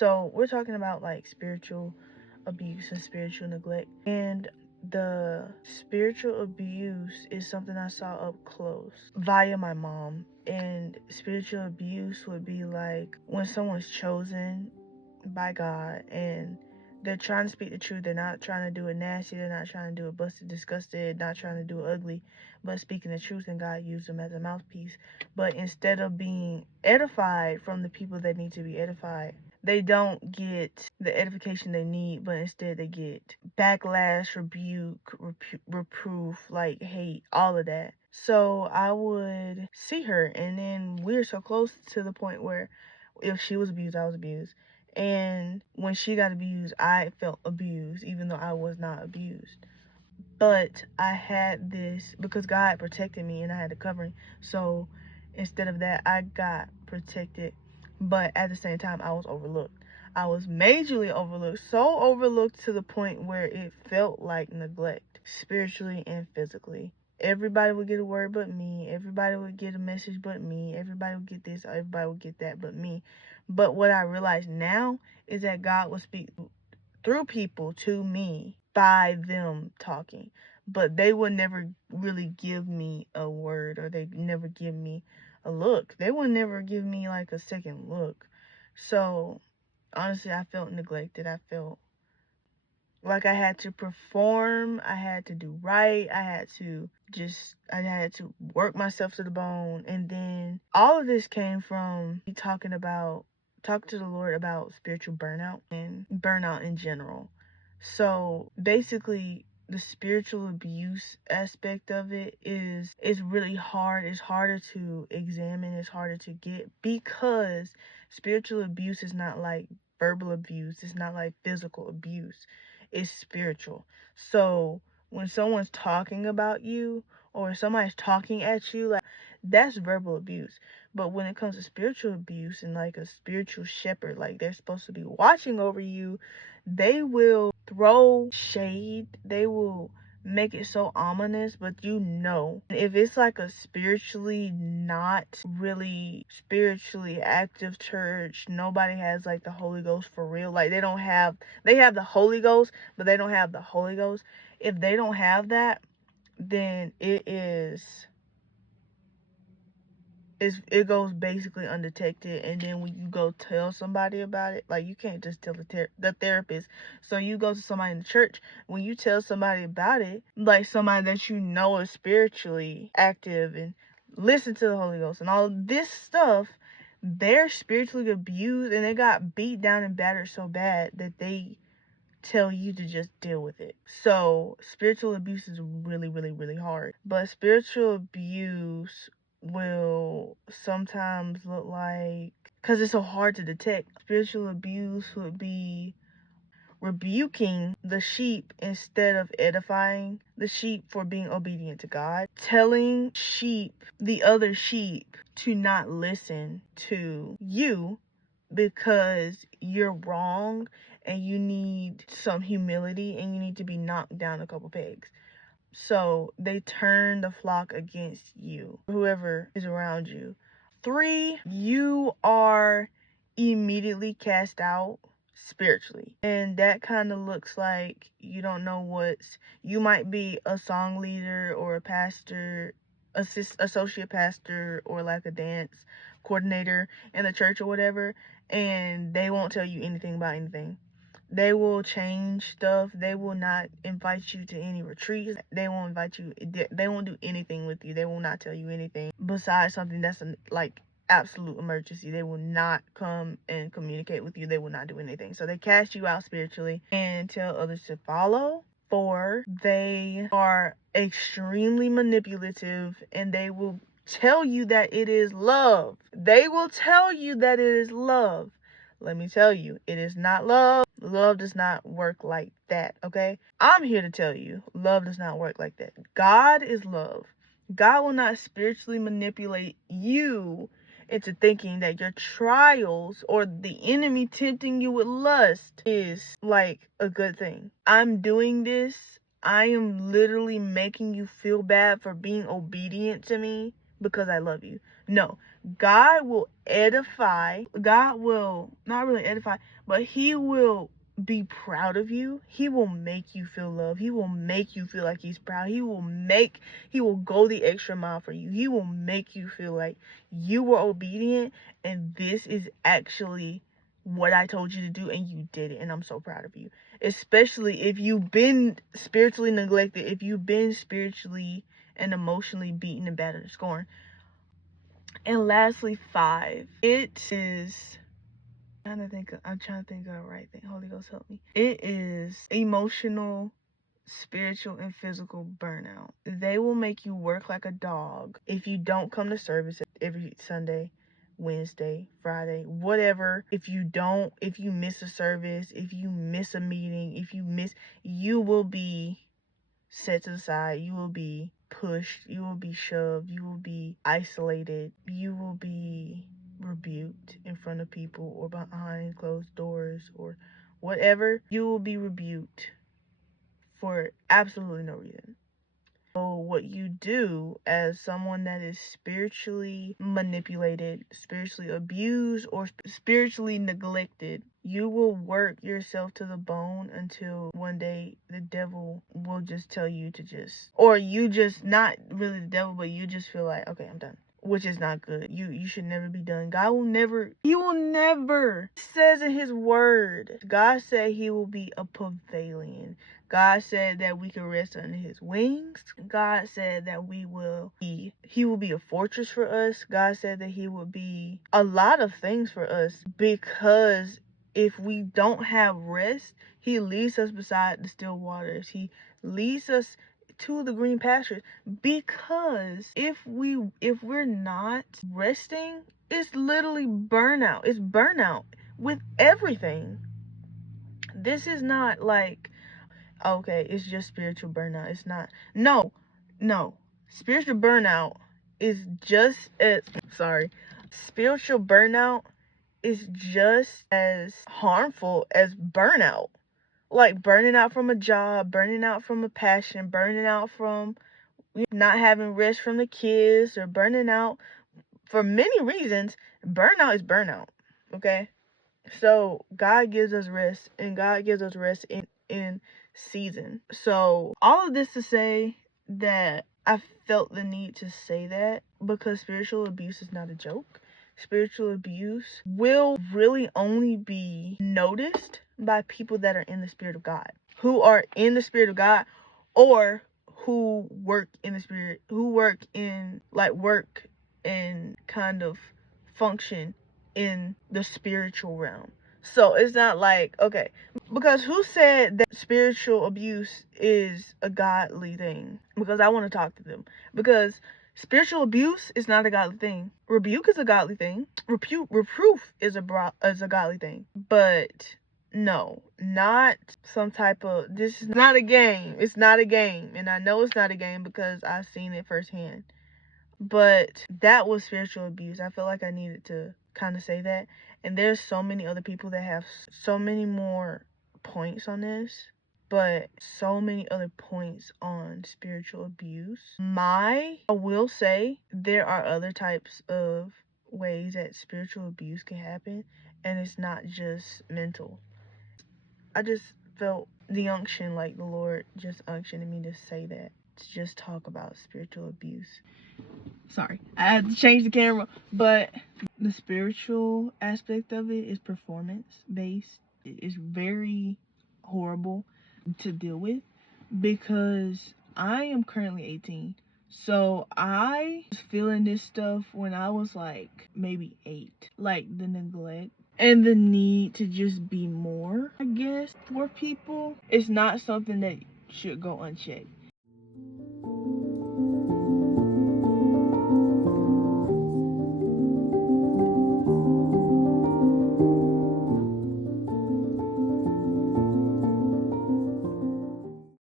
So we're talking about like spiritual abuse and spiritual neglect. And the spiritual abuse is something I saw up close via my mom. And spiritual abuse would be like when someone's chosen by God and they're trying to speak the truth. They're not trying to do it nasty. They're not trying to do it busted, disgusted, not trying to do it ugly, but speaking the truth, and God used them as a mouthpiece. But instead of being edified from the people that need to be edified, they don't get the edification they need, but instead they get backlash, rebuke, reproof, like hate, all of that. So I would see her, and then we're so close to the point where if she was abused, I was abused. And when she got abused, I felt abused, even though I was not abused. But I had this, because God protected me and I had a covering. So instead of that, I got protected. But at the same time, I was overlooked. I was majorly overlooked. So overlooked to the point where it felt like neglect, spiritually and physically. Everybody would get a word but me. Everybody would get a message but me. Everybody would get this. Everybody would get that but me. But what I realize now is that God will speak through people to me by them talking. But they would never really give me a word, or they never give me a look. They would never give me like a second look. So honestly, I felt neglected. I felt like I had to perform, I had to do right, I had to work myself to the bone. And then all of this came from me talking to the Lord about spiritual burnout and burnout in general. So basically, the spiritual abuse aspect of it is really hard. It's harder to examine, it's harder to get, because spiritual abuse is not like verbal abuse, it's not like physical abuse, it's spiritual. So when someone's talking about you, or somebody's talking at you, like, that's verbal abuse. But when it comes to spiritual abuse and like a spiritual shepherd, like they're supposed to be watching over you, they will throw shade, they will make it so ominous. But if it's like a spiritually not really spiritually active church, nobody has like the Holy Ghost for real, like they have the Holy Ghost, but they don't have the Holy Ghost. If they don't have that, then it goes basically undetected. And then when you go tell somebody about it, like, you can't just tell the therapist. So you go to somebody in the church. When you tell somebody about it, like somebody that you know is spiritually active and listen to the Holy Ghost and all this stuff, they're spiritually abused and they got beat down and battered so bad that they tell you to just deal with it. So spiritual abuse is really, really, really hard. But spiritual abuse will sometimes look like, because it's so hard to detect, spiritual abuse would be rebuking the sheep instead of edifying the sheep for being obedient to God, telling the other sheep, to not listen to you because you're wrong and you need some humility and you need to be knocked down a couple pegs. So they turn the flock against you, whoever is around you. 3, you are immediately cast out spiritually. And that kind of looks like you don't know you might be a song leader or a pastor, associate pastor, or like a dance coordinator in the church or whatever, and they won't tell you anything about anything. They will change stuff. They will not invite you to any retreats. They won't invite you. They won't do anything with you. They will not tell you anything besides something that's like absolute emergency. They will not come and communicate with you. They will not do anything. So they cast you out spiritually and tell others to follow. 4, they are extremely manipulative and they will tell you that it is love. They will tell you that it is love. Let me tell you, it is not love. Love does not work like that, okay? I'm here to tell you, love does not work like that. God is love. God will not spiritually manipulate you into thinking that your trials or the enemy tempting you with lust is like a good thing. I'm doing this. I am literally making you feel bad for being obedient to me because I love you. No, God will edify. God will not really edify, but he will be proud of you. He will make you feel loved. He will make you feel like he's proud. He will go the extra mile for you. He will make you feel like you were obedient and this is actually what I told you to do and you did it, and I'm so proud of you. Especially if you've been spiritually neglected, if you've been spiritually and emotionally beaten and battered and scorned. And lastly, 5, it is, I'm trying to think of the right thing. Holy Ghost help me. It is emotional, spiritual, and physical burnout. They will make you work like a dog if you don't come to service every Sunday, Wednesday, Friday, whatever. If you miss a service, if you miss a meeting, you will be set to the side, you will be pushed, you will be shoved, you will be isolated, you will be rebuked in front of people or behind closed doors or whatever. You will be rebuked for absolutely no reason. So what you do as someone that is spiritually manipulated, spiritually abused, or spiritually neglected, you will work yourself to the bone until one day the devil will just tell you to or you just, not really the devil, but you just feel like, okay, I'm done. Which is not good. You should never be done. He will never, it says in his word, God said he will be a pavilion. God said that we can rest under his wings. God said that he will be a fortress for us. God said that he will be a lot of things for us, because if we don't have rest, he leads us beside the still waters. He leads us to the green pastures, because if we're not resting, it's literally burnout. It's burnout with everything. This is not like, okay, it's just spiritual burnout. It's not. No. Spiritual burnout is just as, sorry. Spiritual burnout is just as harmful as burnout. Like burning out from a job, burning out from a passion, burning out from not having rest from the kids, or burning out for many reasons. Burnout is burnout. Okay? So God gives us rest, and God gives us rest in season. So all of this to say that I felt the need to say that, because spiritual abuse is not a joke. Spiritual abuse will really only be noticed by people that are in the Spirit of God, who are in the Spirit of God, or who work in the Spirit, who work and kind of function in the spiritual realm. So it's not like, okay, because who said that spiritual abuse is a godly thing? Because I want to talk to them. Because spiritual abuse is not a godly thing. Rebuke is a godly thing. Reproof is a godly thing. But no, not some type of, this is not a game. It's not a game. And I know it's not a game because I've seen it firsthand. But that was spiritual abuse. I feel like I needed to kind of say that. And there's so many other people that have so many more points on this, but so many other points on spiritual abuse. I will say there are other types of ways that spiritual abuse can happen, and it's not just mental. I just felt the unction, like the Lord just unctioned me to say that, to just talk about spiritual abuse. Sorry, I had to change the camera, but the spiritual aspect of it is performance based. It is very horrible to deal with, because I am currently 18. So I was feeling this stuff when I was like maybe 8. Like the neglect and the need to just be more, I guess, for people. It's not something that should go unchecked.